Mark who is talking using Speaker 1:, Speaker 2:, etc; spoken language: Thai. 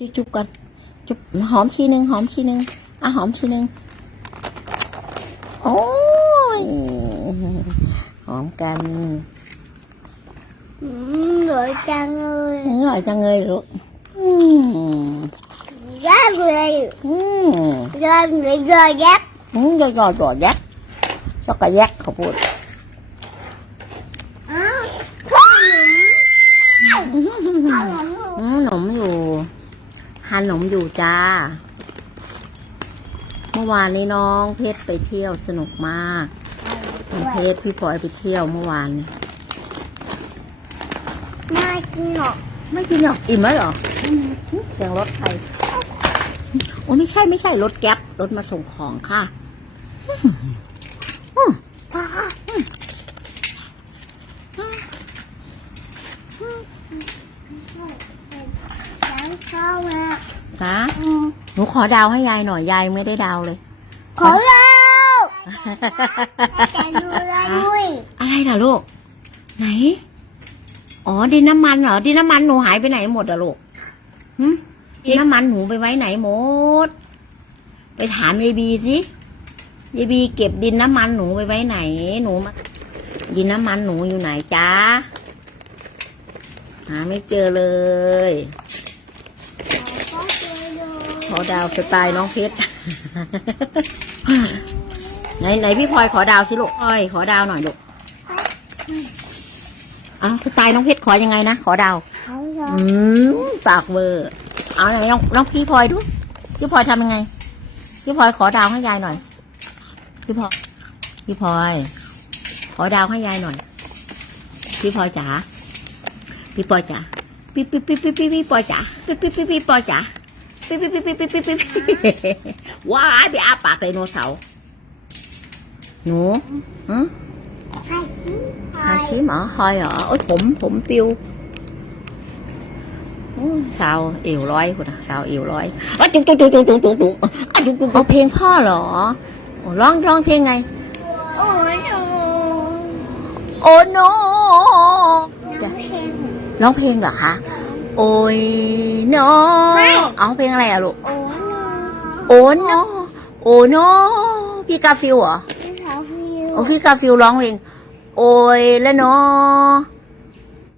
Speaker 1: จุบจุบก่อนจุบหอมทีหนึ่งหอมทีหนึ่งอะหอมทีหนึ่งโอ้ยหอมกัน
Speaker 2: อืมอร่อยจังเลย
Speaker 1: อร่อยจังเลยลูกอืม
Speaker 2: ยักษ์เลย
Speaker 1: อืม
Speaker 2: ยักษ์เลยยักษ์
Speaker 1: อืมยอดยอดยอดยักษ์ช็อกโกแลตเขาพูด
Speaker 2: อ้าวข้าวหนมข้าวหนม
Speaker 1: อืมขนมอยู่ทานขนมอยู่จ้า เมื่อวานนี้น้องเพชรไปเที่ยวสนุกมากน้องเพชรพี่พลอยไปเที่ยวเมื่อวานนี้
Speaker 2: น่ากินหรอก
Speaker 1: ไม่กินหรอกอิ่มแล้วเหรอเสียงรถใครโอ้ไม่ใช่ไม่ใช่รถแก๊ปรถมาส่งของค่ะอืม
Speaker 2: พ่อแล้ว ข้าวอะ
Speaker 1: จ้าหนูขอดาวให้ยายหน่อยยายไม่ได้ดาวเลย
Speaker 2: ขอเราแต่ดูแลด้วย
Speaker 1: อะไรล่ะลูก ไหน อ๋อดินน้ำมันเหรอดินน้ำมันหนูหายไปไหนหมดอะลูกหึดินน้ำมันหนูไปไว้ไหนหมด ไปถามยายบีสิยายบีเก็บดินน้ำมันหนูไปไว้ไหน หนูมาดินน้ำมันหนูอยู่ไหนจ้าหาไม่เจอเลยข อดาวสไตล์น้องเพชร ไหนไหนพี่พลอยขอดาวสิลูกพลอยขอดาวหน่อยลูกอ้าวสไตล์น้องเพชรขอยังไงนะ ขอดาว อืมปากเวอร์เอาไหนน้องน้องพี่พลอยดูพี่พลอยทำยังไง พี่พลอยขอดาวให้ยายหน่อย พี่พลอยพี่พลอย ขอดาวให้ยายหน่อย พี่พลอยจ๋า พี่พลอยจ๋า พี่พี่พี่พี่พี่พี่พลอยจ๋า พี่พี่พี่พี่พลอยจ๋า พี่พี่พี่พี่พี่พี่พี่ว้ายไปอาปากไดโนเสาร์หนูอืม
Speaker 2: ให้ชิม
Speaker 1: หาชิมเหรอคอยเหรอโอ้ยผมผมปิวสาวเอวร้อยคุณสาวเอวร้อยอะจุ๊กจุ๊กจุ๊กจุ๊กจุ๊กจุ๊กจุ๊อะจุ๊จุ๊เอาเพลงพ่อเหรอร้องร้องเพลงไง
Speaker 2: โอ้ยหนู
Speaker 1: โอ้โน
Speaker 2: จะเพลง
Speaker 1: ร้องเพลงเหรอคะ โอ้ยโน
Speaker 2: ไม่
Speaker 1: เอาเพลงอะไรอะลูก
Speaker 2: โอ้ยหนู
Speaker 1: โอ้โนโอ้โนพี่กาฟิลเหรอ
Speaker 2: พี่สาวพี่
Speaker 1: โอ้พี่กาฟิลร้องเพลงโอ้ยแล้วเนาะ